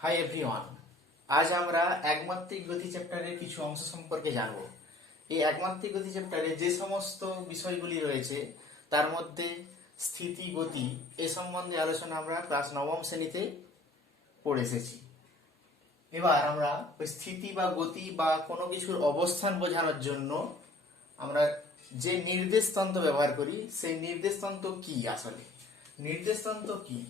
Hi everyone, আজ আমরা একমাত্রিক গতি চ্যাপ্টারের কিছু অংশ সম্পর্কে জানব। এই একমাত্রিক গতি চ্যাপ্টারে যে সমস্ত বিষয়গুলি রয়েছে তার মধ্যে স্থিতি গতি এ সম্বন্ধে আলোচনা আমরা ক্লাস নবম শ্রেণীতে পড়ে এসেছি। এবার আমরা ওই স্থিতি বা গতি বা কোনো কিছুর অবস্থান বোঝানোর জন্য আমরা যে নির্দেশতন্ত্র ব্যবহার করি সেই নির্দেশতন্ত্র কি, আসলে নির্দেশতন্ত্র কি?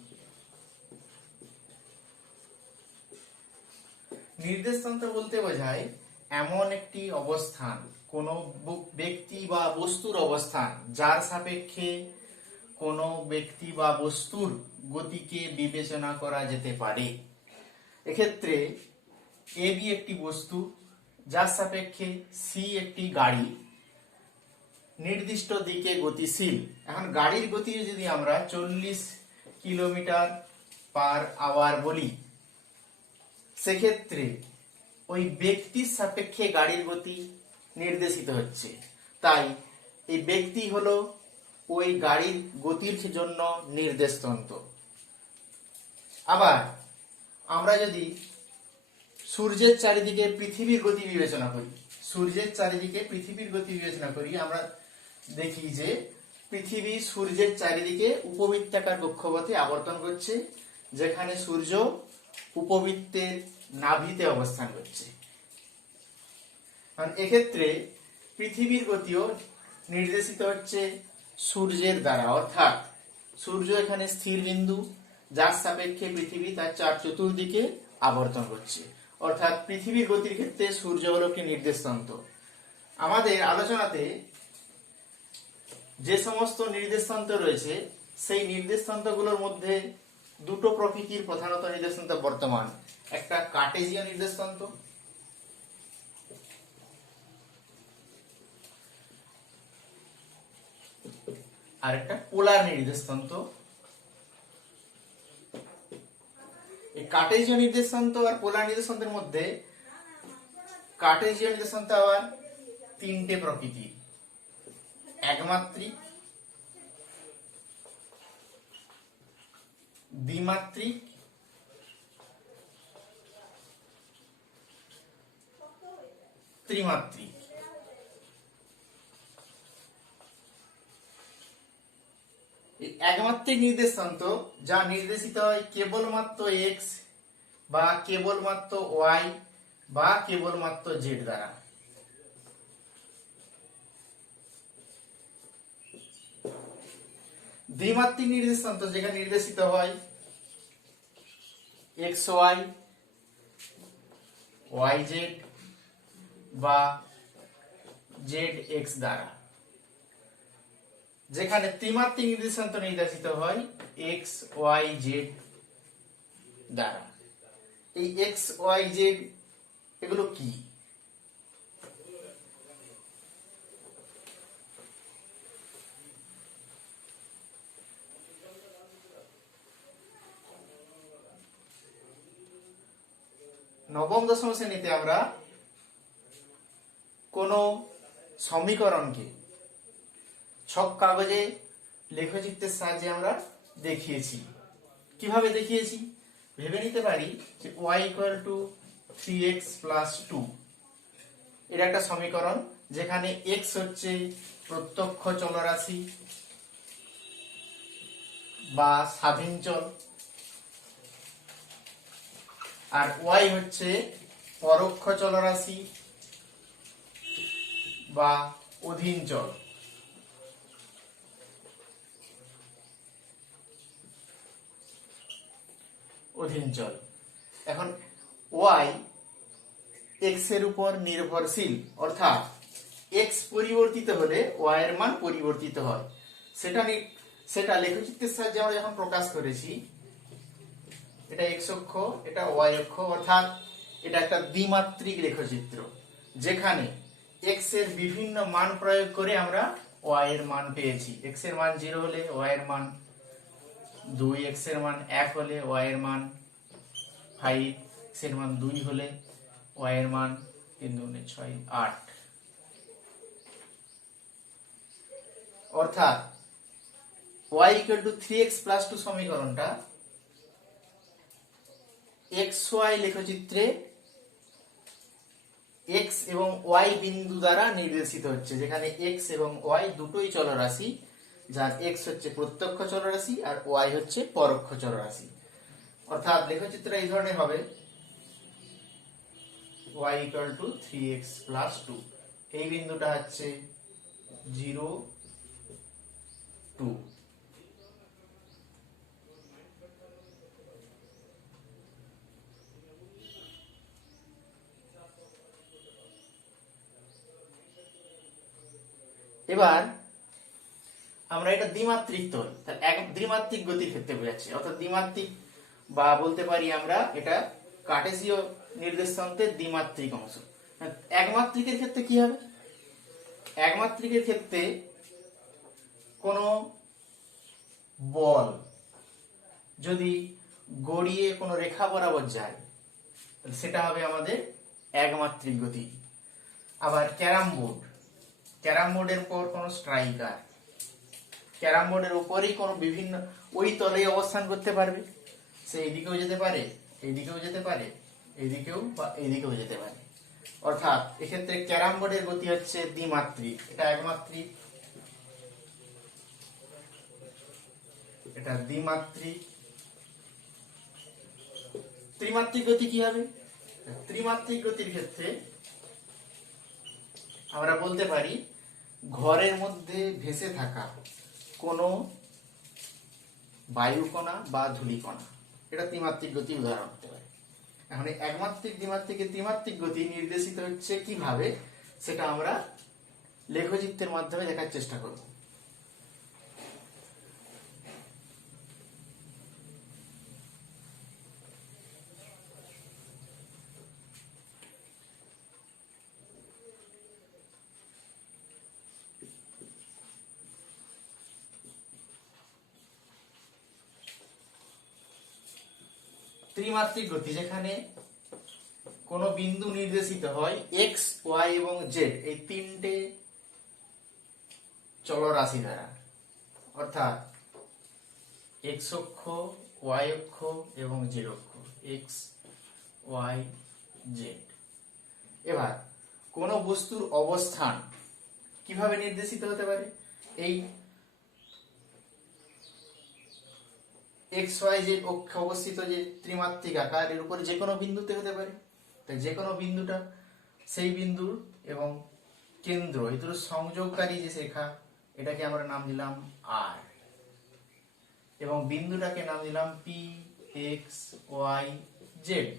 নির্দেশতন্ত্র বলতে বোঝায় এমন একটি অবস্থান, কোনো ব্যক্তি বা বস্তুর অবস্থান যার সাপেক্ষে কোনো ব্যক্তি বা বস্তুর গতিকে বিবেচনা করা যেতে পারে। এক্ষেত্রে এ বি একটি বস্তু যার সাপেক্ষে সি একটি গাড়ি নির্দিষ্ট দিকে গতিশীল। এখন গাড়ির গতি যদি আমরা 40 কিলোমিটার পার আওয়ার বলি, সেক্ষেত্রে ওই ব্যক্তির সাপেক্ষে গাড়ির গতি নির্দেশিত হচ্ছে, তাই এই ব্যক্তি হলো ওই গাড়ির গতির জন্য নির্দেশতন্ত্র। আবার আমরা যদি সূর্যের চারিদিকে পৃথিবীর গতি বিবেচনা করি, আমরা দেখি যে পৃথিবী সূর্যের চারিদিকে উপবৃত্তাকার কক্ষপথে আবর্তন করছে, যেখানে সূর্য উপবৃত্তের নাভিতে অবস্থান করছে। এক্ষেত্রে পৃথিবীর গতিও নির্দেশিত হচ্ছে সূর্যের দ্বারা, অর্থাৎ সূর্য এখানে স্থির বিন্দু যার সাপেক্ষে পৃথিবী তার চার চতুর্দিকে আবর্তন করছে, অর্থাৎ পৃথিবীর গতির ক্ষেত্রে সূর্য হলো একটি নির্দেশতন্ত্র। আমাদের আলোচনাতে যে সমস্ত নির্দেশতন্ত্র রয়েছে সেই নির্দেশতন্ত্রগুলোর মধ্যে দুটো প্রকৃতির প্রধানত নির্দেশতন্ত্র বর্তমান, একটা কার্টেসিয়ান নির্দেশতন্ত্র আর একটা পোলার নির্দেশতন্ত্র। এই কার্টেসিয়ান নির্দেশতন্ত্র আর পোলার নির্দেশতন্ত্রের মধ্যে কার্টেসিয়ান নির্দেশতন্ত্র আবার তিনটে প্রকৃতি: একমাত্রিক, দ্বিমাত্রিক, ত্রিমাত্রিক। এই একমাত্রিক নির্দেশতন্ত্র যা নির্দেশিত হয় কেবলমাত্র এক্স বা কেবলমাত্র ওয়াই বা কেবলমাত্র জেড দ্বারা। দ্বিমাত্রিক নির্দেশতন্ত্র যেখানে নির্দেশিত হয় এক্স ওয়াই, ওয়াই জেড বা জেড এক্স দ্বারা। যেখানে ত্রিমাত্রিক নির্দেশান্তর নির্দেশিত হয় এক্স ওয়াই জেড দ্বারা। এই এক্স ওয়াই জেড এগুলো কি? নবম দশম শ্রেণীতে আমরা কোন সমীকরণকে ছক কাগজে লেখচিত্রের সাহায্যে আমরা দেখিয়েছি। কিভাবে দেখিয়েছি ভেবে নিতে পারি যে y = 3x + 2 এটা একটা সমীকরণ, যেখানে x হচ্ছে প্রত্যক্ষ চলরাশি বা স্বাধীন চল আর y হচ্ছে পরোক্ষ চলরাশি বা অধীন চল। এখন y x এর উপর নির্ভরশীল, অর্থাৎ x পরিবর্তিত হলে y এর মান পরিবর্তিত হয়। সেটা লেখচিত্রের সাহায্যে আমরা যখন প্রকাশ করেছি, এটা x অক্ষ, এটা y অক্ষ, অর্থাৎ এটা একটা দ্বিমাত্রিক লেখচিত্র, যেখানে x এর বিভিন্ন মান প্রয়োগ করে আমরা y এর মান পেয়েছি। x এর মান 0 হলে y এর মান 2, x এর মান 1 হলে y এর মান 5, x এর মান 2 হলে y এর মান 3 × 6 = 8। অর্থাৎ y = 3x + 2 সমীকরণটা এক্স ওয়াই লেখচিত্রে এক্স এবং ওয়াই বিন্দু দ্বারা নির্দেশিত হচ্ছে, যেখানে এক্স এবং ওয়াই দুটোই চলরাশি, যার এক্স হচ্ছে প্রত্যক্ষ চলরাশি আর ওয়াই হচ্ছে পরোক্ষ চলরাশি। অর্থাৎ লেখচিত্র এই ধরনের হবে y equal to 3x plus 2। এই বিন্দুটা হচ্ছে 0 2। এবার আমরা এটা দ্বিমাত্রিক তল, তাহলে এক দ্বিমাত্রিক গতির ক্ষেত্রে বোঝাচ্ছি, অর্থাৎ দ্বিমাত্রিক বা বলতে পারি আমরা এটা কার্টেসীয় নির্দেশান্তের দ্বিমাত্রিক অংশ। একমাত্রিকের ক্ষেত্রে কি হবে? একমাত্রিকের ক্ষেত্রে কোনো বল যদি গড়িয়ে কোনো রেখা বরাবর যায় সেটা হবে আমাদের একমাত্রিক গতি। আবার ক্যারাম বোর্ডের উপর কোনো স্ট্রাইকার ক্যারাম বোর্ডের উপরেই কোনো বিভিন্ন ওই তলে অবস্থান করতে পারবে, সে এইদিকেও যেতে পারে, এইদিকেও যেতে পারে, এইদিকেও বা এইদিকেও যেতে পারে। অর্থাৎ এক্ষেত্রে ক্যারাম বোর্ডের গতি হচ্ছে দ্বিমাত্রিক, এটা একমাত্রিক, এটা দ্বিমাত্রিক। ত্রিমাত্রিক গতি কি হবে? ত্রিমাত্রিক গতির ক্ষেত্রে আমরা বলতে পারি ঘরের মধ্যে ভেসে থাকা কোনো বায়ুকণা বা ধূলিকণা, এটা ত্রিমাত্রিক গতি উদাহরণ হতে পারে। এখন একমাত্রিক দ্বিমাত্রিকের ত্রিমাত্রিক গতি নির্দেশিত হচ্ছে কিভাবে সেটা আমরা লেখচিত্রের মাধ্যমে দেখার চেষ্টা করব। ত্রিমাত্রিক গতি যেখানে কোন বিন্দু নির্দেশিত হয় এক্স ওয়াই এবং জেড এই তিনটে চলরাশি দ্বারা, অর্থাৎ এক্স অক্ষ, ওয়াই অক্ষ এবং জেড অক্ষ, এক্স ওয়াই জেড। এবার কোন বস্তুর অবস্থান কিভাবে নির্দেশিত হতে পারে? এই এক্স ওয়াই জেড অক্ষে অবস্থিত যে ত্রিমাত্রিক আকার এর উপরে যে কোনো বিন্দুতে হতে পারে। তাই যে কোনো বিন্দুটা সেই বিন্দুর এবং কেন্দ্র এই দুটো সংযোগকারী যে রেখা এটাকে আমরা নাম দিলাম আর, এবং বিন্দুটাকে নাম দিলাম পি এক্স ওয়াই জেড।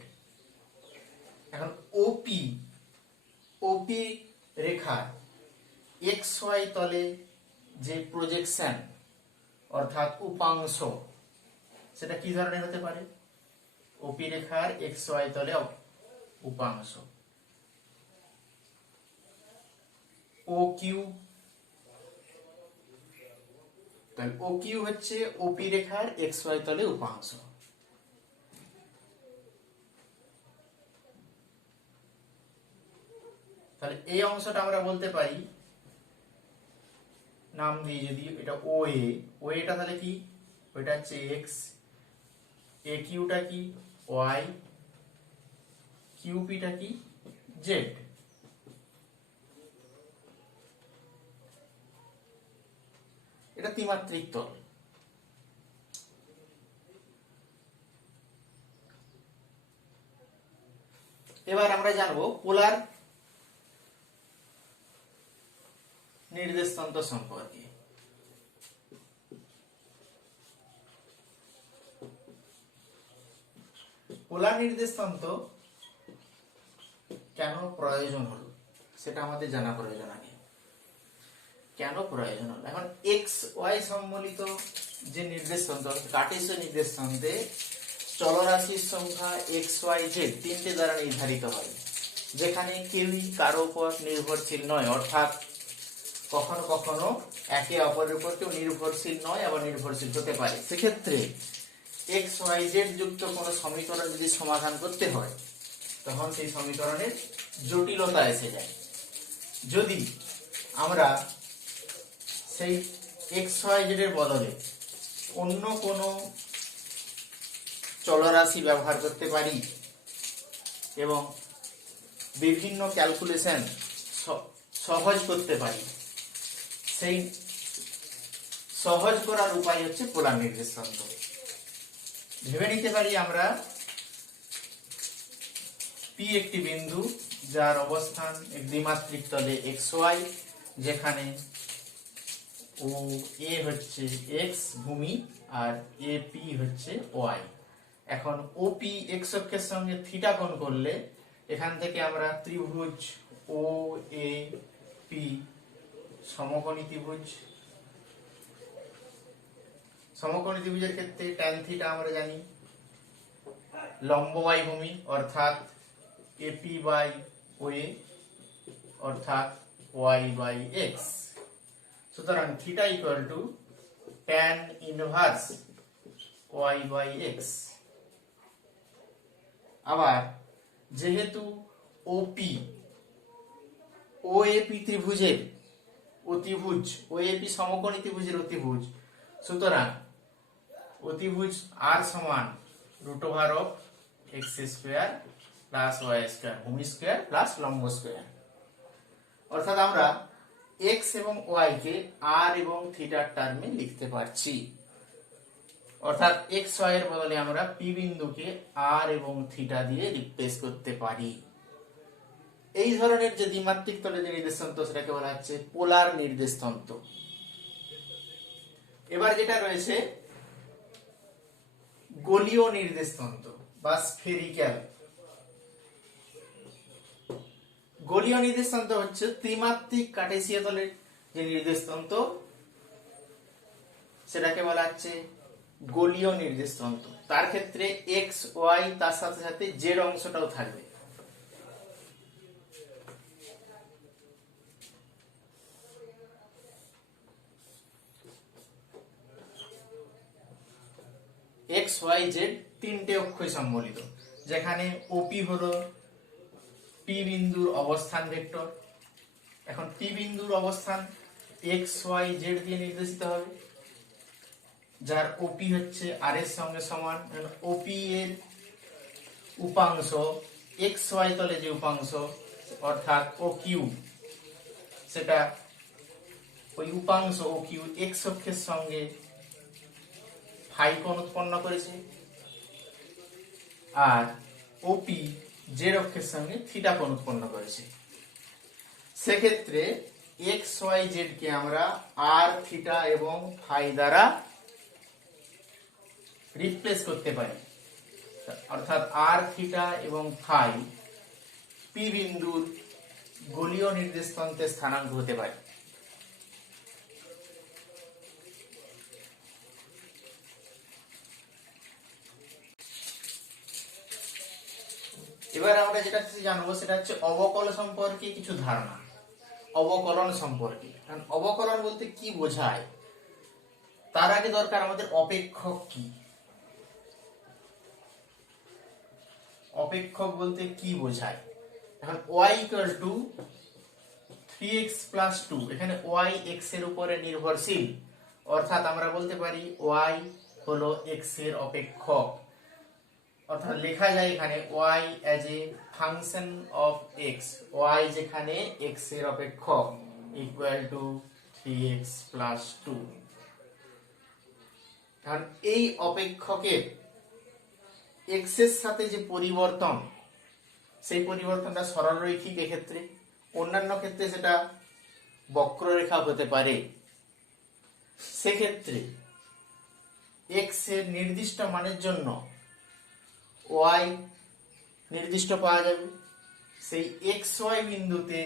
এখন ওপি রেখা এক্স ওয়াই তলে যে প্রজেকশন অর্থাৎ উপাংশ সেটা কি ধরনের হতে পারে? ওপি রেখার এক্স ওয়াই তলে উপাংশ। ও কিউ, তাহলে ও কিউ হচ্ছে ওপি রেখার এক্স ওয়াই তলে উপাংশ। তাহলে এই অংশটা আমরা বলতে পারি নাম দিয়ে, যদি এটা ও এটা তাহলে কি? ওইটা হচ্ছে এক্স, এ কিউটা কি? ওয়াই, কিউপিটা কি? জেড। এটা ত্রিমাত্রিক তল। এবার আমরা জানবো পোলার নির্দেশতন্ত্র সম্পর্কে। পোলার নির্দেশতন্ত্র কেন প্রয়োজন হলো সেটা আমাদের জানা প্রয়োজন আগে। কেন প্রয়োজন হলো? এখন এক্স ওয়াই সম্বলিত যে নির্দেশতন্ত্র কার্টেসীয় নির্দেশতন্ত্রে চলরাশির সংখ্যা এক্স ওয়াই জেড তিনটে দ্বারা নির্ধারিত হয়, যেখানে কেউই কারো উপর নির্ভরশীল নয়, অর্থাৎ কখনো কখনো একে অপরের উপর কেউ নির্ভরশীল নয় আবার নির্ভরশীল হতে পারে। সেক্ষেত্রে এক্স ওয়াই জেড যুক্ত কোনো সমীকরণ যদি সমাধান করতে হয় তখন সেই সমীকরণের জটিলতা এসে যায়। যদি আমরা সেই এক্স ওয়াই জেড এর বদলে অন্য কোনো চলরাশি ব্যবহার করতে পারি এবং বিভিন্ন ক্যালকুলেশন সহজ করতে পারি। সেই সহজ করার উপায় হচ্ছে পোলার নির্দেশাঙ্ক। ভেবে নিতে পারি আমরা পি একটি বিন্দু যার অবস্থান এক দ্বিমাত্রিক তলে xy, যেখানে ও এ হচ্ছে এক্স ভূমি আর এ পি হচ্ছে ওয়াই। এখন ওপি এক্স অক্ষের সঙ্গে থিটা কোণ করলে এখান থেকে আমরা ত্রিভুজ ও এ পি সমকোণী ত্রিভুজ, সমকোণী ত্রিভুজের ক্ষেত্রে ট্যান থিটা আমরা জানি, লম্ব বাই ভূমি অর্থাৎ এপি বাই ওএ অর্থাৎ ওয়াই বাই এক্স। সুতরাং theta equal to tan inverse Y by X. আবার যেহেতু ওপি ওএপি ত্রিভুজের অতিভুজ, ওএপি সমকোণী ত্রিভুজের অতিভুজ, সুতরাং অতিভুজ আর সমান root over of x square plus y square, ভূমি স্কোয়ার প্লাস লম্ব স্কোয়ার। অর্থাৎ আমরা এক্স এবং ওয়াই কে আর এবং থিটার টার্মে লিখতে পারছি। অর্থাৎ এক্স ওয়াই এর বদলে আমরা পি বিন্দুকে আর এবং থিটা দিয়ে রিপ্লেস করতে পারি। এই ধরনের যে দ্বিমাত্রিক তলে যে নির্দেশতন্ত্র সেটাকে বলা হচ্ছে পোলার নির্দেশতন্ত্র। এবার যেটা রয়েছে গোলীয় নির্দেশতন্ত্র বা স্ফেরিক্যাল। গোলীয় নির্দেশতন্ত্র হচ্ছে ত্রিমাত্রিক কার্টেসীয় তলের যে নির্দেশতন্ত্র সেটাকে বলা হচ্ছে গোলীয় নির্দেশতন্ত্র। তার ক্ষেত্রে এক্স ওয়াই তার সাথে সাথে জেড অংশটাও থাকবে। এক্স ওয়াই জেড তিনটে অক্ষই সম্বলিত, যেখানে ওপি হলো পি বিন্দুর অবস্থান ভেক্টর। এখন পি বিন্দুর অবস্থান এক্স ওয়াই জেড দিয়ে নির্দেশিত হবে, যার ওপি হচ্ছে আর এর সঙ্গে সমান। ওপি এর উপাংশ এক্স ওয়াই তলে যে উপাংশ অর্থাৎ ও কিউ, সেটা ওই উপাংশ ও কিউ এক্স অক্ষের সঙ্গে ফাই কোণ উৎপন্ন করেছে, আর ওপি জেড অক্ষের সঙ্গে থিটা কোণ উৎপন্ন করেছে। সেক্ষেত্রে এক্স ওয়াই জেড কে আমরা আর থিটা এবং ফাই দ্বারা রিপ্লেস করতে পারি। অর্থাৎ আর থিটা এবং ফাই পি বিন্দুর গোলীয় নির্দেশতন্ত্রে স্থানাঙ্ক হতে পারে। এবার আমরা যেটা জানবো সেটা হচ্ছে অবকল সম্পর্কে কিছু ধারণা, অবকলন সম্পর্কে। কারণ অবকলন বলতে কি বোঝায় তার আগে দরকার আমাদের অপেক্ষক কি। অপেক্ষক বলতে কি বোঝায়? এখন y equal to 3x plus 2, এখানে y x এর উপরে নির্ভরশীল, অর্থাৎ আমরা বলতে পারি y হলো x এর অপেক্ষক। অর্থাৎ লেখা যায় এখানে y as a function of x, y যেখানে x এর অপেক্ষক ইকুয়াল টু 3x প্লাস 2। কারণ এই অপেক্ষকের x এর সাথে যে পরিবর্তন, সেই পরিবর্তনটা সরলরৈখিক এক্ষেত্রে, অন্যান্য ক্ষেত্রে সেটা বক্ররেখা হতে পারে। সেক্ষেত্রে x এর নির্দিষ্ট মানের জন্য y নির্দিষ্ট পাওয়া যাবে। সেই xy বিন্দুতে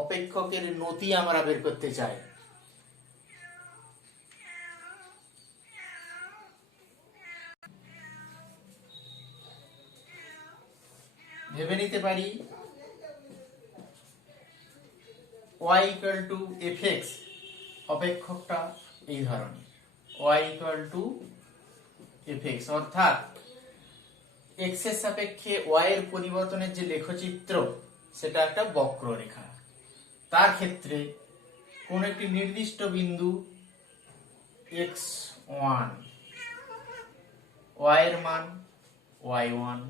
অপেক্ষকের নতি আমরা বের করতে চাই। ভেবে নিতে পারি y ইকুয়াল টু fx, অপেক্ষকটা এই ধরনের y ইকুয়াল টু fx, অর্থাৎ x এর সাপেক্ষে y এর পরিবর্তনের যে লেখচিত্র সেটা একটা বক্ররেখা। তার ক্ষেত্রে কোন একটি নির্দিষ্ট বিন্দু x1, y এর মান y1,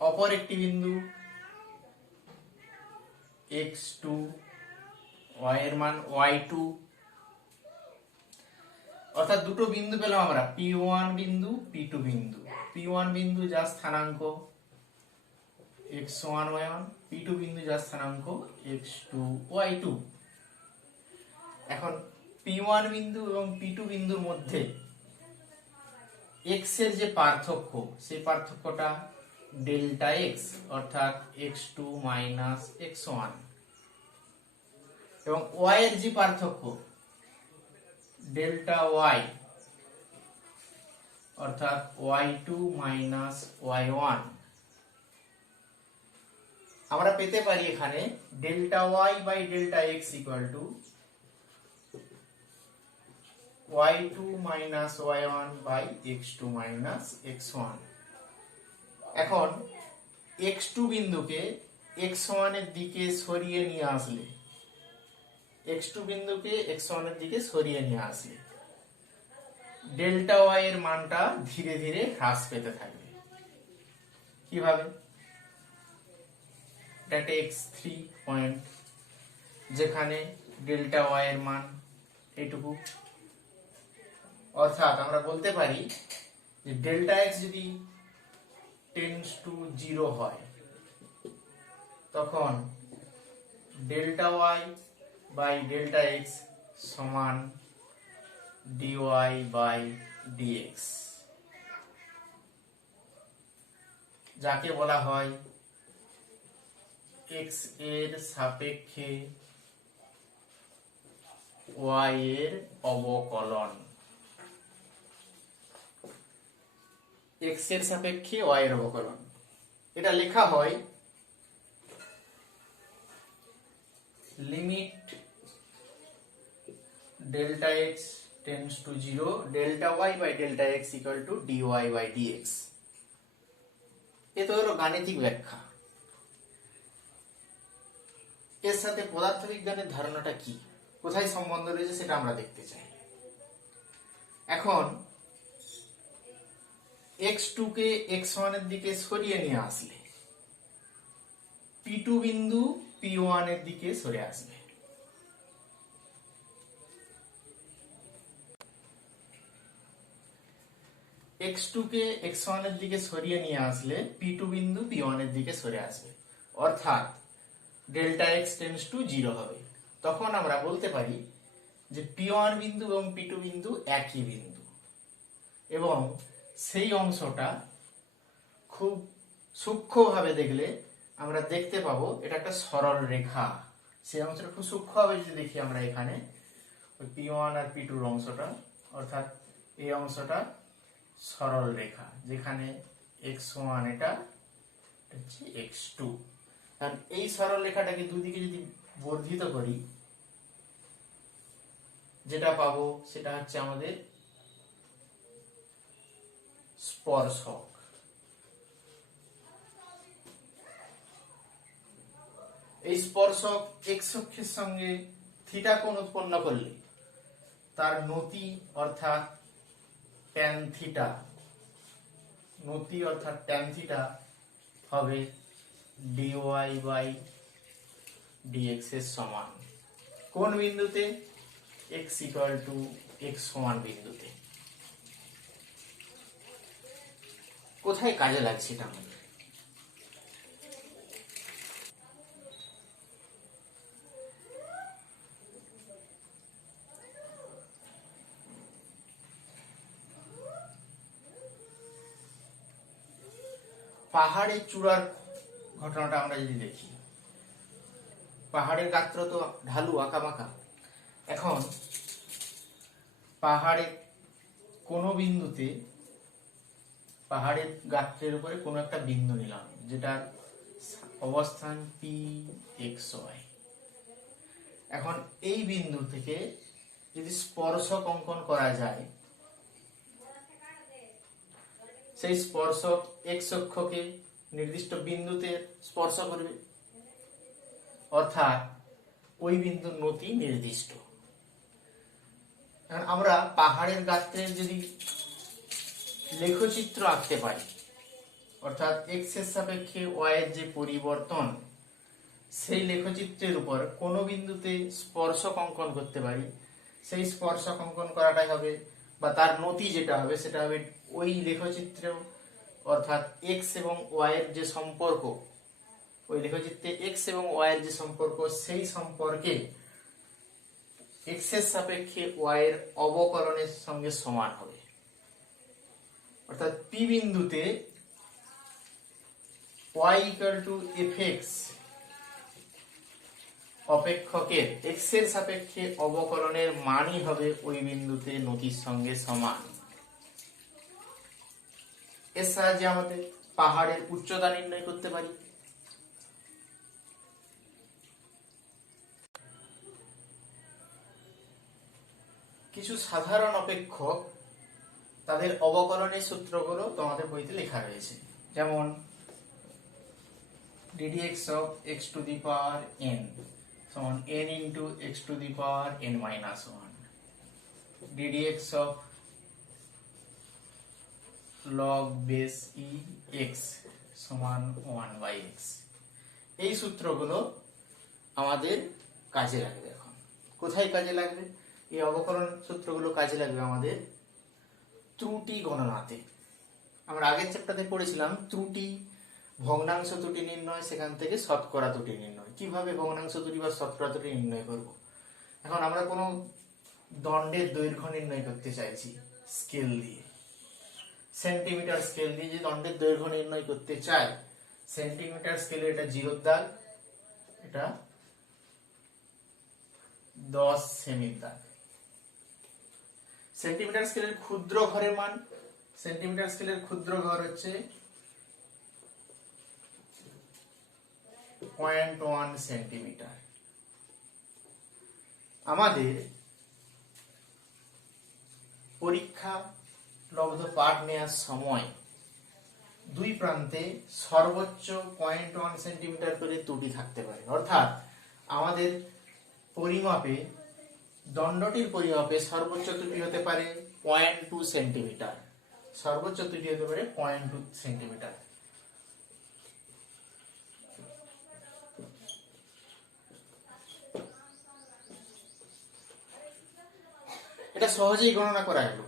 অপর একটি বিন্দু x2, y এর মান y2, অর্থাৎ দুটো বিন্দু পেলাম আমরা, p1 বিন্দু, p2 বিন্দু। p1 বিন্দু যার স্থানাঙ্ক x1 y1, p2 বিন্দু যার স্থানাঙ্ক x2 y2। এখন p1 বিন্দু এবং p2 বিন্দুর মধ্যে x এর যে পার্থক্য, সেই পার্থক্যটা ডেল্টা x, অর্থাৎ x2 মাইনাস x1, এবং y এর যে পার্থক্য ডেল্টা y, অর্থাৎ y2 মাইনাস y1। আমরা পেতে পারি এখানে delta y by delta x equal to y2 minus y1 by x2 minus x1। এখন x2 বিন্দুকে x1 এর দিকে সরিয়ে নিয়ে আসলে, x2 বিন্দুকে x1 এর দিকে সরিয়ে নিয়ে আসলে ডেল্টা y এর মানটা ধীরে ধীরে হ্রাস পেতে থাকবে। কিভাবে? এটা x3 পয়েন্ট, যেখানে ডেল্টা y এর মান এইটুকু। অর্থাৎ আমরা বলতে পারি যে ডেল্টা x যদি টেন্ডস টু 0 হয়, তখন delta y by delta x সমান dy বাই dx, যাকে বলা হয় x এর সাপেক্ষে y এর অবকলন। x এর সাপেক্ষে y এর অবকলন, এটা লেখা হয় limit delta x tends to 0, delta y by delta x equal to dy by dx। এ তো হলো গাণিতিক ব্যাখ্যা। এর সাথে পদার্থবিজ্ঞানের ধারণাটা কি, কোথায় সম্বন্ধ রয়েছে, সেটা আমরা দেখতে চাই। এখন x2 কে x1 এর দিকে সরিয়ে নিয়ে আসলে p2 বিন্দু p1 এর দিকে সরে আসবে। x2 কে x1 এর দিকে সরিয়ে নিয়ে আসলে p2 বিন্দু p1 এর দিকে সরে আসবে, অর্থাৎ ডেল্টা x টেন্ডস টু 0 হবে। তখন আমরা বলতে পারি যে p1 বিন্দু এবং p2 বিন্দু একই বিন্দু, এবং সেই অংশটা খুব সূক্ষ্মভাবে দেখলে আমরা দেখতে পাবো এটা একটা সরল রেখা। সেই অংশটা খুব সূক্ষ্মভাবে যদি দেখি আমরা এখানে, ওই p1 আর p2 এর অংশটা, অর্থাৎ এই অংশটা সরল রেখা, যেখানে x1 এটা হচ্ছে x2। কারণ এই সরল রেখাটাকে দুদিকে যদি বর্ধিত করি, যেটা পাবো সেটা হচ্ছে আমাদের স্পর্শক। এই স্পর্শক x অক্ষের সঙ্গে থিটা কোণ উৎপন্ন করলে তার নতি অর্থাৎ ট্যান থিটা, নতি অর্থাৎ ট্যান থিটা হবে dy বাই dx এর সমান। কোন বিন্দুতে? x ইকুয়াল টু x1 বিন্দুতে। কোথায় কাজে লাগছে এটা আমাদের? পাহাড়ের চূড়ার ঘটনাটা আমরা যদি দেখি, পাহাড়ের গাত্র তো ঢালু, আঁকাবাঁকা। এখন পাহাড়ের কোনো বিন্দুতে, পাহাড়ের গাত্রের উপরে কোনো একটা বিন্দু নিলাম যেটার অবস্থান p(x,y). এখন এই বিন্দু থেকে যদি স্পর্শক অঙ্কন করা যায়, সেই স্পর্শক x অক্ষকে নির্দিষ্ট বিন্দুতে স্পর্শ করবে, অর্থাৎ ওই বিন্দুর নতি নির্দিষ্ট। এখন আমরা পাহাড়ের গাত্রের যদি লেখচিত্র আঁকতে পারি, অর্থাৎ এক্স এর সাপেক্ষে ওয়াই এর যে পরিবর্তন, সেই লেখচিত্রের উপর কোনো বিন্দুতে স্পর্শক অঙ্কন করতে পারি, সেই স্পর্শক অঙ্কন করাটাই হবে, বা তার নতি যেটা হবে সেটা হবে ওই লেখচিত্রেও, অর্থাৎ এক্স এবং ওয়াই এর যে সম্পর্ক, ওই লেখচিত্রে এক্স এবং ওয়াই এর যে সম্পর্ক, সেই সম্পর্কে এক্স এর সাপেক্ষে ওয়াই এর অবকলনের সঙ্গে সমান হবে। অর্থাৎ পি বিন্দুতে y equal to fx অপেক্ষকের x এর সাপেক্ষে অবকলনের মানই হবে ওই বিন্দুতে নতির সঙ্গে সমান। এর সাহায্যে আমাদের পাহাড়ের উচ্চতা নির্ণয় করতে পারি। কিছু সাধারণ অপেক্ষক, তাদের অবকলনের সূত্রগুলো তোমাদের বইতে লেখা রয়েছে, যেমন ddx of x to the power n সমান n into x to the power n minus 1, ddx of log base e x সমান 1 by x। এই সূত্রগুলো আমাদের কাজে লাগবে। এখন কোথায় কাজে লাগবে? এই অবকলন সূত্রগুলো কাজে লাগবে আমাদের ত্রুটি গণনাতে। আমরা আগের চ্যাপ্টারে পড়েছিলাম ত্রুটি, ভগ্নাংশ ত্রুটি নির্ণয়, সেখান থেকে শতকরা ত্রুটি নির্ণয়, কিভাবে ভগ্নাংশ ত্রুটি বা শতকরা ত্রুটি নির্ণয় করব। এখন আমরা কোনো দণ্ডের দৈর্ঘ্য নির্ণয় করতে চাইছি স্কেল দিয়ে, সেন্টিমিটার স্কেল দিয়ে যে দণ্ডের দৈর্ঘ্য নির্ণয় করতে চাই, সেন্টিমিটার স্কেলে এটা 0 দাগ, এটা 10 সেমির দাগ। সেন্টিমিটার স্কেলের ক্ষুদ্র ঘরের মান, সেন্টিমিটার স্কেলের ক্ষুদ্র ঘর হচ্ছে 0.1 সেন্টিমিটার। আমাদের পরীক্ষা লব্ধ পাঠ নেওয়ার সময় দুই প্রান্তে সর্বোচ্চ 0.1 সেন্টিমিটার করে ত্রুটি থাকতে পারে। অর্থাৎ আমাদের পরিমাপে, দণ্ডটির পরিমাপে সর্বোচ্চ ত্রুটি হতে পারে 0.2 সেন্টিমিটার, সর্বোচ্চ ত্রুটি হতে পারে 0.2 সেন্টিমিটার। এটা সহজেই গণনা করা গেল,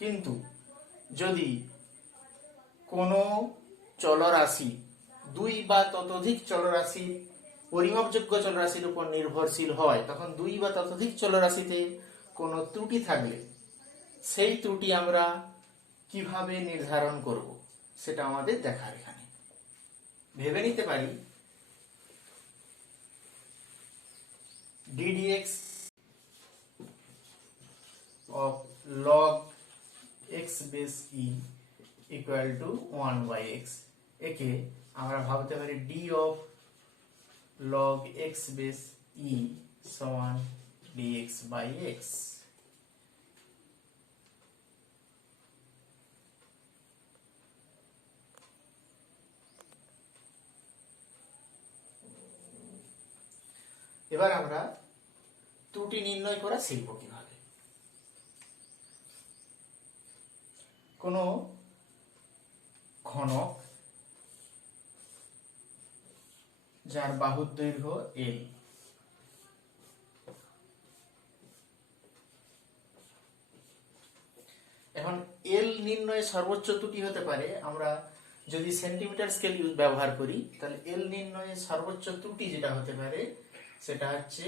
কিন্তু যদি কোনো চলরাশি দুই বা ততোধিক চলরাশি পরিমাপযোগ্য চলরাশির উপর নির্ভরশীল হয়, তখন দুই বা ততোধিক চলরাশিতে কোনো ত্রুটি থাকলে সেই ত্রুটি আমরা কিভাবে নির্ধারণ করব সেটা আমাদের দেখার। এখানে ভেবে নিতে পারি ddx of log x base e equal to 1 by x, একে আমরা ভাবতে পারি d of log x base e সমান dx by x। এবার আমরা ত্রুটি নির্ণয় করা শিখব কিভাবে। কোন ঘনক যার বাহুর দৈর্ঘ্য l, এখন l নির্ণয়ে সর্বোচ্চ ত্রুটি হতে পারে, আমরা যদি সেন্টিমিটার স্কেল ব্যবহার করি তাহলে l নির্ণয়ে সর্বোচ্চ ত্রুটি যেটা হতে পারে সেটা হচ্ছে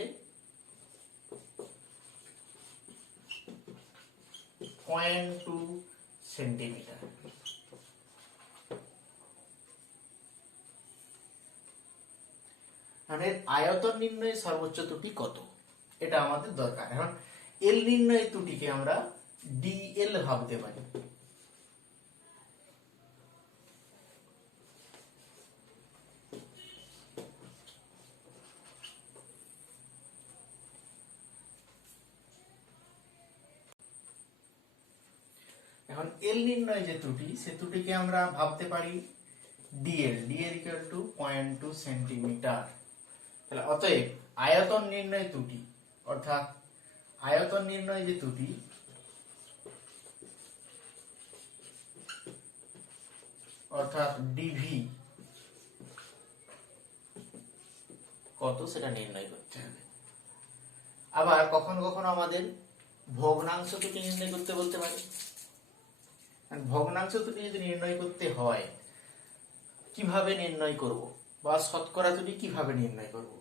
0.2 সেন্টিমিটার। আমাদের আয়তন নির্ণয়ে সর্বোচ্চ ত্রুটি কত এটা আমাদের দরকার। এখন এল নির্ণয়ের ত্রুটিকে আমরা ডিএল ভাবতে পারি। এখন এল নির্ণয় যে ত্রুটি, সে ত্রুটিকে আমরা ভাবতে পারি DL, DL equal to 0.2 centimetre. তাহলে অতএব আয়তন নির্ণয় ত্রুটি, অর্থাৎ আয়তন নির্ণয় যে ত্রুটি, অর্থাৎ ডিভি কত সেটা নির্ণয় করতে হবে। আবার কখনো কখনো আমাদের ভগ্নাংশ ত্রুটি নির্ণয় করতে বলতে পারে। ভগ্নাংশ ত্রুটি যদি নির্ণয় করতে হয় কিভাবে নির্ণয় করব, বা শতকরা ত্রুটি কিভাবে নির্ণয় করব।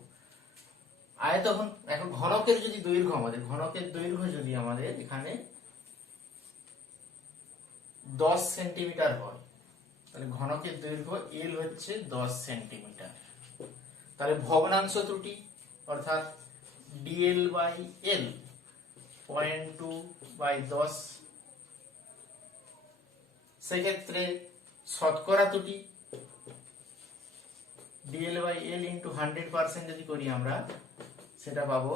এখন ঘনকের যদি দৈর্ঘ্য, আমাদের ঘনকের দৈর্ঘ্য যদি আমাদের এখানে 10 সেন্টিমিটার হয়, তাহলে ঘনকের দৈর্ঘ্য এল হচ্ছে 10 সেন্টিমিটার। তাহলে ভগ্নাংশ ত্রুটি অর্থাৎ ডিএল বাই এল 0.2/10। সেক্ষেত্রে শতকরা ত্রুটি ডিএল বাই এল ইন্টু 100% যদি করি আমরা, সেটা পাবো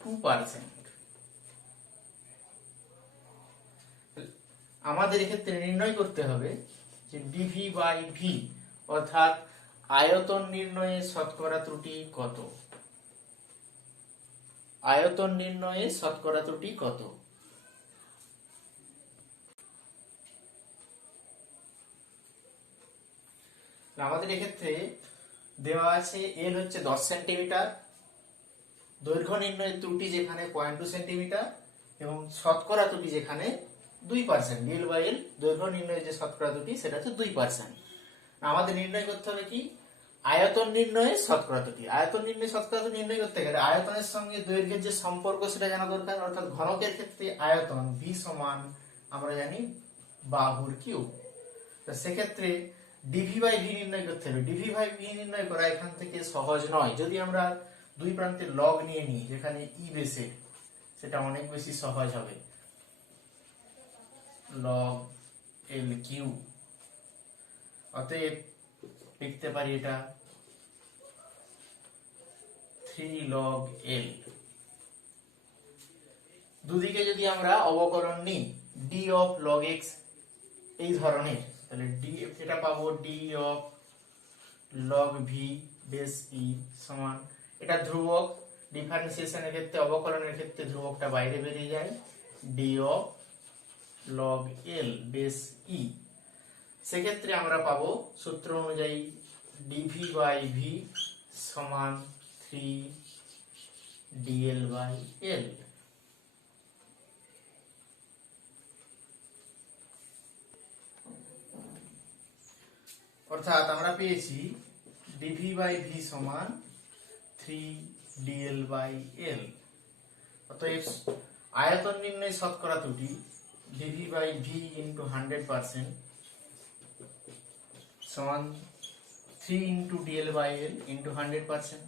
2%। আমাদের এক্ষেত্রে নির্ণয় করতে হবে যে ডিভি বাই ভি অর্থাৎ আয়তন নির্ণয়ে শতকরা ত্রুটি কত। আয়তন নির্ণয়ে শতকরা ত্রুটি কত। আমাদের এক্ষেত্রে দেওয়া আছে এল হচ্ছে 10 সেন্টিমিটার, দৈর্ঘ্য নির্ণয়ের ত্রুটি যেখানে 0.2 সেন্টিমিটার এবং শতকরা ত্রুটি যেখানে 2%। ডিএল বাই এল দৈর্ঘ্য নির্ণয়ের যে শতকরা ত্রুটি সেটা হচ্ছে 2%। আমাদের নির্ণয় করতে হবে কি আয়তন নির্ণয়ে শতকরা ত্রুটি। আয়তন নির্ণয়ে শতকরা ত্রুটি নির্ণয় করতে গেলে আয়তনের সঙ্গে দৈর্ঘ্যের যে সম্পর্ক সেটা জানা দরকার। অর্থাৎ ঘনকের ক্ষেত্রে আয়তন ভি সমান আমরা জানি বাহুর কিউব। তো সেক্ষেত্রে ডিভি বাই ভি নির্ণয় করতে হবে। ডিভি বাই ভি নির্ণয় করা এখান থেকে সহজ নয়। যদি আমরা দুই প্রান্তের লগ নিয়ে নিই যেখানে ই বেসে, সেটা অনেক বেশি সহজ হবে। লগ এল কিউব, অতএব লিখতে পারি এটা 3 log l। দুদিকে যদি আমরা অবকলন নিই d of log x এই ধরনের, তাহলে d এটা পাবো d of log v base e সমান, এটা ধ্রুবক, ডিফারেন্সিয়েশনের ক্ষেত্রে অবকলনের ক্ষেত্রে ধ্রুবকটা বাইরে বেরিয়ে যায়, d of log l base e। সেক্ষেত্রে আমরা পাবো সূত্র অনুযায়ী dv বাই v সমান 3 dl বাই l। অর্থাৎ আমরা পেয়েছি dv বাই v সমান 3 dl বাই l। অতএব আয়তন নির্ণয় শতকরা ত্রুটি dv বাই v ইন্টু 100% সমান 3 into dl by l into 100%।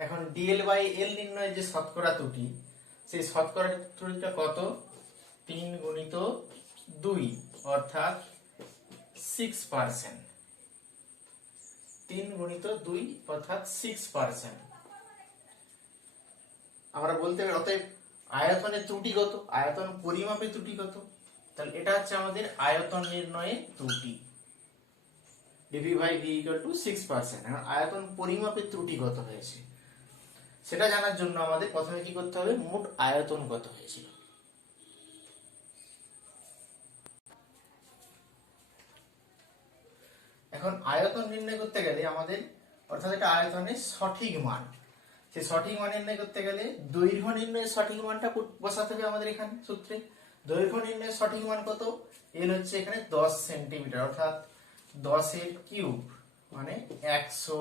এখন dl বাই l নির্ণয়ের যে শতকরা ত্রুটি, সেই শতকরা ত্রুটিটা কত? 3 গুণিত 2 অর্থাৎ 6%। 3 গুণিত 2 অর্থাৎ 6%। আমরা বলতে পারি অতএব আয়তনের ত্রুটি কত, আয়তন পরিমাপের ত্রুটি কত। তাহলে এটা হচ্ছে আমাদের আয়তন নির্ণয়ের ত্রুটি dv by v equal to 6%। এখন আয়তন পরিমাপের ত্রুটি কত হয়েছে সেটা জানার জন্য আমাদের প্রথমে কি করতে হবে, মোট আয়তন কত হয়েছিল। এখন আয়তন নির্ণয় করতে গেলে আমাদের, অর্থাৎ এটা আয়তনের সঠিক মান, সেই সঠিক মান নির্ণয় করতে গেলে দৈর্ঘ্য নির্ণয়ের সঠিক মানটা বসাতে হবে আমাদের এখানে সূত্রে। দৈর্ঘ্য নির্ণয়ের সঠিক মান কত? এল হচ্ছে এখানে 10 সেন্টিমিটার, অর্থাৎ 10 এর কিউব মানে 100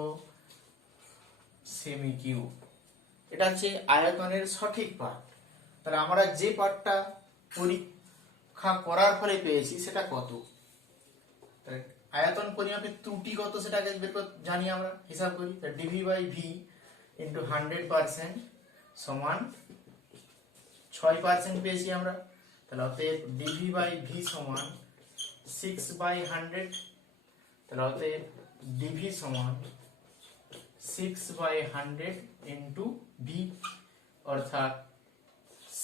সেমি কিউব। এটা হচ্ছে আয়তনের সঠিক পার্ট। তাহলে আমরা যে পার্টটা পরীক্ষা করার ফলে পেয়েছি সেটা কত, আয়তন পরিমাপের ত্রুটি কত সেটাকে বের জানি আমরা, হিসাব করি। ডিভি বাই ভি ইন্টু 100% সমান 6% পেয়েছি আমরা। তাহলে অতএব ডিভি বাই ভি সমান 6/100। তাহলে অতএব ডিভি সমান 6/100 ইন্টু ভি অর্থাৎ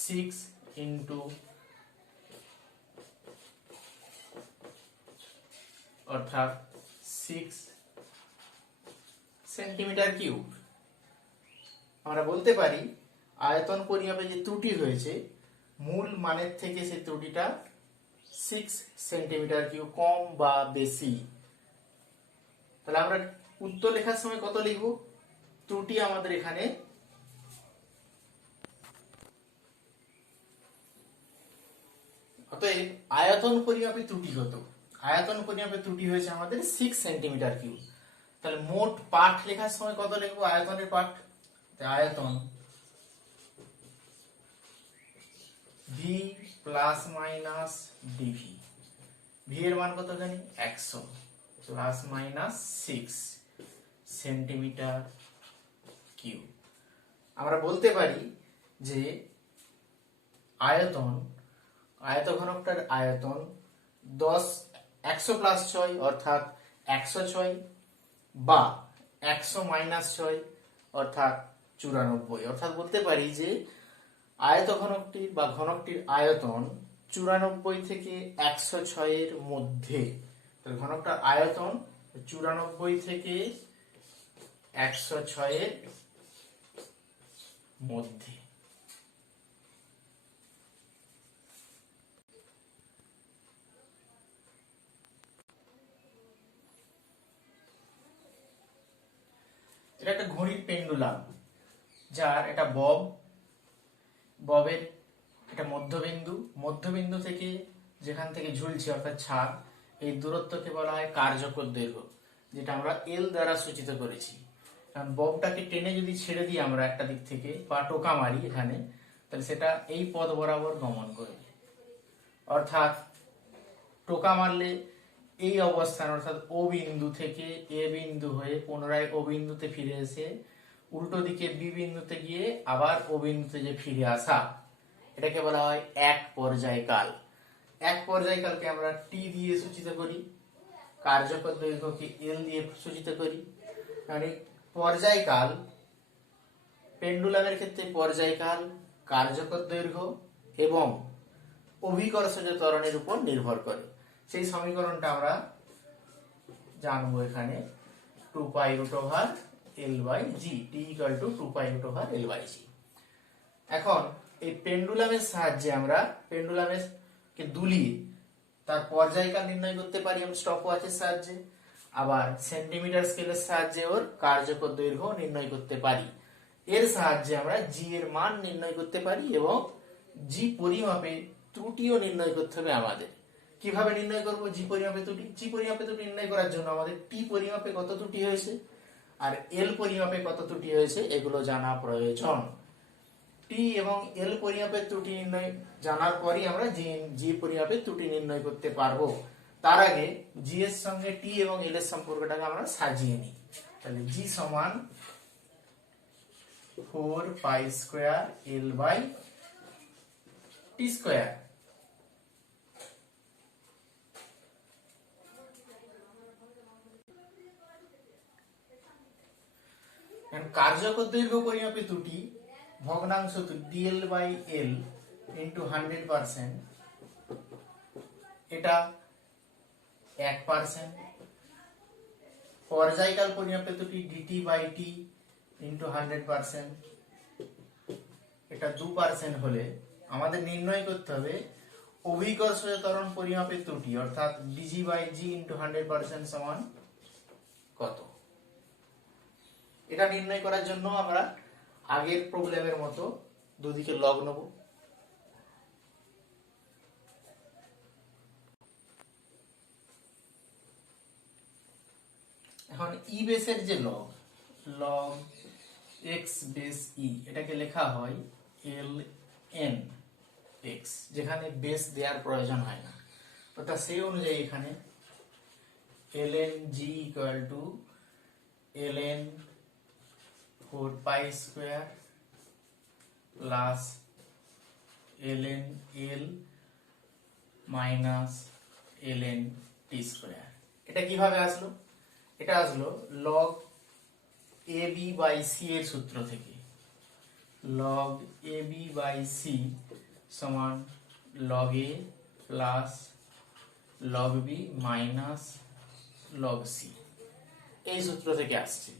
6 ইন্টু অর্থাৎ 6 সেন্টিমিটার কিউব। আমরা বলতে পারি আয়তন পরিমাপে যে ত্রুটি হয়েছে মূল মানের থেকে সেই ত্রুটিটা 6 সেন্টিমিটার কিউব, কম বা বেশি। তাহলে আমরা উত্তর লেখার সময় কত লিখব? ত্রুটি আমাদের এখানে অতএব আয়তন পরিমাপে ত্রুটি হতো, আয়তন পরিমাপে ত্রুটি হয়েছে আমাদের 6 সেন্টিমিটার কিউব। তাহলে মোট পাঠ লেখার সময় কত লিখবো? আয়তনের পাঠ, আয়তন v plus minus dv, v এর মান কত জানি 100 প্লাস মাইনাস 6 সেন্টিমিটার কিউব। আমরা বলতে পারি যে আয়তন, আয়তঘনকটার আয়তন 100 প্লাস 6 অর্থাৎ 106 বা 100 মাইনাস 6 অর্থাৎ 94। অর্থাৎ বলতে পারি যে আয়তঘনকটির বা ঘনকটির আয়তন 94 থেকে 106 এর মধ্যে। তাহলে ঘনকটার আয়তন 94 থেকে 106 এর মধ্যে। এটা একটা ঘড়ির পেন্ডুলাম, যার এটা ববের এটা মধ্যবিন্দু, মধ্যবিন্দু থেকে যেখান থেকে ঝুলছে অর্থাৎ ছাদ, এই দূরত্বকে বলা হয় কার্যকর দৈর্ঘ্য, যেটা আমরা এল দ্বারা সূচিত করেছি। কারণ ববটাকে টেনে যদি ছেড়ে দিই আমরা একটা দিক থেকে বা টোকা মারি এখানে, তাহলে সেটা এই পথ বরাবর গমন করবে। অর্থাৎ টোকা মারলে এই অবস্থান অর্থাৎ ও বিন্দু থেকে এ বিন্দু হয়ে পুনরায় ও বিন্দুতে ফিরে এসে উল্টো দিকে বি বিন্দুতে গিয়ে আবার ও বিন্দুতে যে ফিরে আসা, এটাকে বলা হয় এক পর্যায়কাল। এক পর্যায়কালকে আমরা টি দিয়ে সূচিত করি, কার্যকর দৈর্ঘ্যকে এল দিয়ে সূচিত করি। মানে পর্যায়কাল, পেন্ডুলামের ক্ষেত্রে পর্যায়কাল, কার্যকর দৈর্ঘ্য এবং অভিকর্ষজ ত্বরণের উপর নির্ভর করে। সেই সমীকরণটা আমরা জানবো এখানে, 2 pi root over L by G, T equal to 2 pi root over L by G. এখন এই পেন্ডুলামের সাহায্যে আমরা পেন্ডুলামের কে দুলিয়ে তার পর্যায়কাল নির্ণয় করতে পারি আমরা স্টপওয়াচের সাহায্যে, আবার সেন্টিমিটার স্কেলের সাহায্যে ওর কার্যকর দৈর্ঘ্য নির্ণয় করতে পারি। এর সাহায্যে আমরা জি এর মান নির্ণয় করতে পারি এবং জি পরিমাপে ত্রুটিও নির্ণয় করতে হবে আমাদের। কিভাবে নির্ণয় করব জি পরিমাপে ত্রুটি? জি পরিমাপে ত্রুটি নির্ণয় করার জন্য আমাদের টি পরিমাপে কত ত্রুটি হয়েছে আর এল পরিমাপে কত ত্রুটি হয়েছে এগুলো জানা প্রয়োজন। টি এবং এল পরিমাপের ত্রুটি নির্ণয় জানার পরই আমরা জি পরিমাপের ত্রুটি নির্ণয় করতে পারবো। তার আগে জি এর সঙ্গে টি এবং এল এর সম্পর্কটাকে আমরা সাজিয়ে নিই। তাহলে জি সমান 4 pi square l by t square. কার্যকর দৈর্ঘ্য পরিমাপে ত্রুটি ভগ্নাংশ ডিএল বাই এল ইন্টু 100%, এটা 1%। পর্যায়কাল পরিমাপে ত্রুটি ডিটি বাই টি ইন্টু 100%, এটা 2% হলে আমাদের নির্ণয় করতে হবে অভিকর্ষজ ত্বরণ পরিমাপের ত্রুটি অর্থাৎ ডিজি বাই জি ইন্টু 100% সমান কত। এটা নির্ণয় করার জন্য আমরা আগের প্রবলেমের মতো দুদিকে লগ নেব। এখন ই বেসের যে লগ এক্স বেস ই, এটাকে লেখা হয় এল এন এক্স, যেখানে বেস দেওয়ার প্রয়োজন হয় না। অর্থাৎ সেই অনুযায়ী এখানে L N G equal to L N 4 pi square plus L N L minus L N T square. এটা কিভাবে আসলো? এটা আসলো log A B by C এর সূত্র থেকে। Log A B by C সমান log A plus log B minus log C, এই সূত্র থেকে আসছে।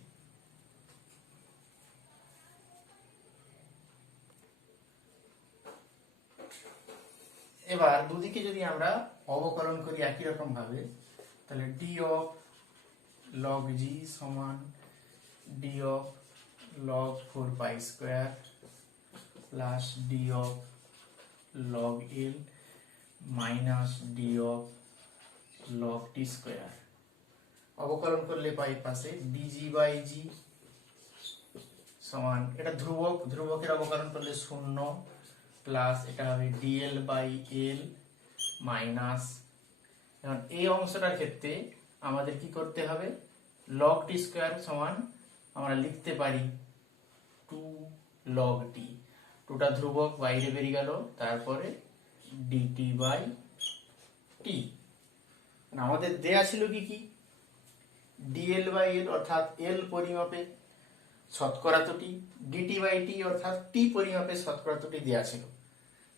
এবার দুদিকে যদি আমরা অবকলন করি একই রকম ভাবে, তাহলে ডি অফ লগ জি সমান D of log 4 pi square plus D of log L minus D of log T square. অবকলন করলে পাই পাশে ডিজি বাই জি সমান, এটা ধ্রুবক, ধ্রুবকের অবকলন করলে 0 প্লাস এটা হবে ডিএল বাই এল মাইনাস, এখন এই অংশটার ক্ষেত্রে আমাদের কি করতে হবে, লগ টি স্কোয়ার সমান আমরা লিখতে পারি 2 লগ টি, টুটা ধ্রুবক বাইরে বেরিয়ে গেল, তারপরে ডিটি বাই টি। আমাদের দেয়া ছিল কি কি, ডিএল বাই এল অর্থাৎ এল পরিমাপে শতকরা ত্রুটি, ডিটি বাই টি অর্থাৎ টি পরিমাপে শতকরা ত্রুটি দেয়া ছিল,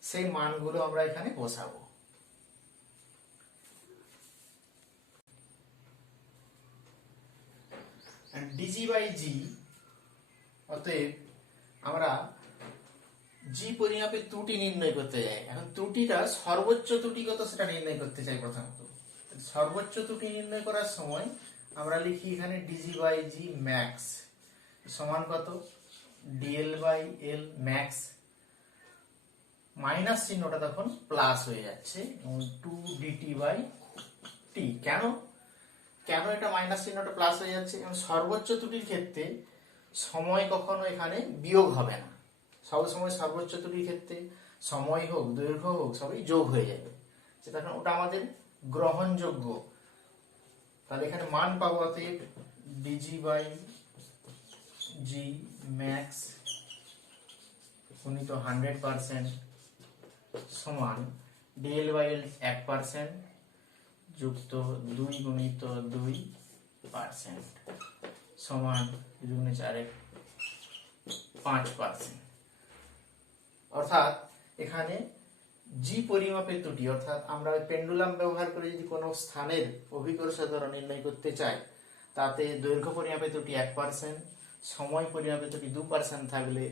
সেই মানগুলো আমরা এখানে বসাবো। ডিজি বাই জি, অতএব আমরা জি পরিমাপে ত্রুটি নির্ণয় করতে যাই। এখন ত্রুটিটা সর্বোচ্চ ত্রুটি কত সেটা নির্ণয় করতে চাই। প্রথমত সর্বোচ্চ ত্রুটি নির্ণয় করার সময় আমরা লিখি এখানে ডিজি বাই জি ম্যাক্স সমান কত, dl by l max, minus চিহ্নটা তখন প্লাস হয়ে যাচ্ছে, 2 ডিটি বাই টি। কেন কেন এটা মাইনাস চিহ্নটা প্লাস হয়ে যাচ্ছে, এবং সর্বোচ্চ ত্রুটির ক্ষেত্রে সময় কখনো এখানে বিয়োগ হবে না, সব সময় সর্বোচ্চ ত্রুটির ক্ষেত্রে সময় হোক দৈর্ঘ্য হোক সবই যোগ হয়ে যাবে, তখন ওটা আমাদের গ্রহণযোগ্য। তাহলে এখানে মান পাবো অতএব ডিজি বাই জি ম্যাক্স গুণিত 100% সমান ডিএল বাই এল 1% যুক্ত 2 গুণিত 2% সমান 5%। অর্থাৎ এখানে জি পরিমাপের ত্রুটি, অর্থাৎ আমরা পেন্ডুলাম ব্যবহার করে যদি কোনো স্থানের অভিকর্ষ ত্বরণ নির্ণয় করতে চাই, তাতে দৈর্ঘ্য পরিমাপের ত্রুটি 1%, সময় পরিমাপের ত্রুটি 2% থাকলে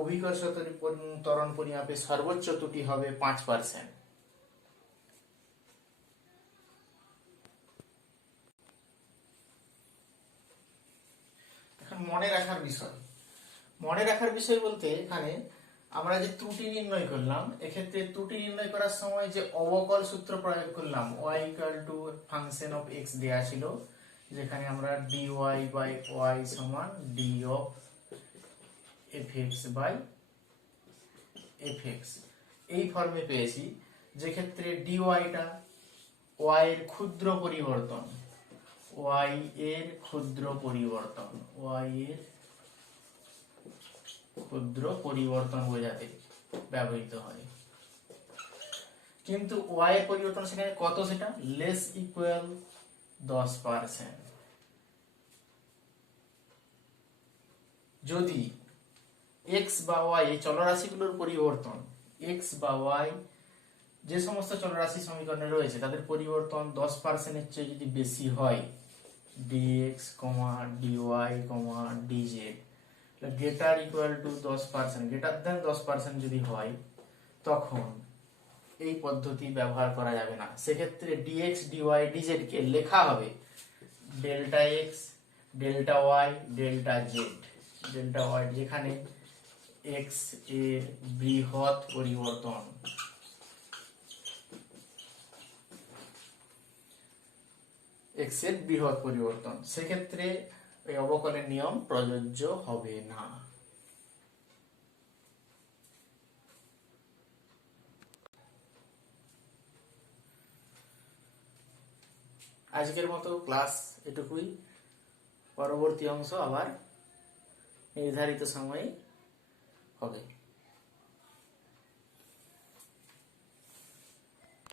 অভিকর্ষ ত্বরণ পরিমাপে সর্বোচ্চ ত্রুটি হবে 5%। এখন মনে রাখার বিষয় বলতে এখানে আমরা যে ত্রুটি নির্ণয় করলাম, এক্ষেত্রে ত্রুটি নির্ণয় করার সময় যে অবকল সূত্র প্রয়োগ করলাম, y = ফাংশন অফ x দেয়া ছিল, যেখানে আমরা dy বাই y সমান d of fx by fx এই ফর্মে পেয়েছি, যে ক্ষেত্রে dy টা y এর ক্ষুদ্র পরিবর্তন, y এর ক্ষুদ্র পরিবর্তন বোঝাতে ব্যবহৃত হয়। কিন্তু y এর পরিবর্তন সেখানে কত, সেটা লেস ইকুয়াল 10%। যদি x বা y এই চলরাশিগুলোর পরিবর্তন, x বা y যে সমস্ত চলরাশি সমীকরণে রয়েছে তাদের পরিবর্তন 10% এর চেয়ে যদি বেশি হয়, dx, dy, dz greater equal to 10%, greater than 10% যদি হয়, তখন এই পদ্ধতি ব্যবহার করা যাবে না। সেক্ষেত্রে dx, dy, dz কে লেখা হবে delta x, delta y, delta z। Delta y যেখানে x এর বৃহৎ পরিবর্তন, x এর বৃহৎ পরিবর্তন, সেক্ষেত্রে এই অবকলনের নিয়ম প্রযোজ্য হবে না। আজকের মতো ক্লাস এটুকুই, পরবর্তী অংশ আবার নির্ধারিত সময়ে হবে।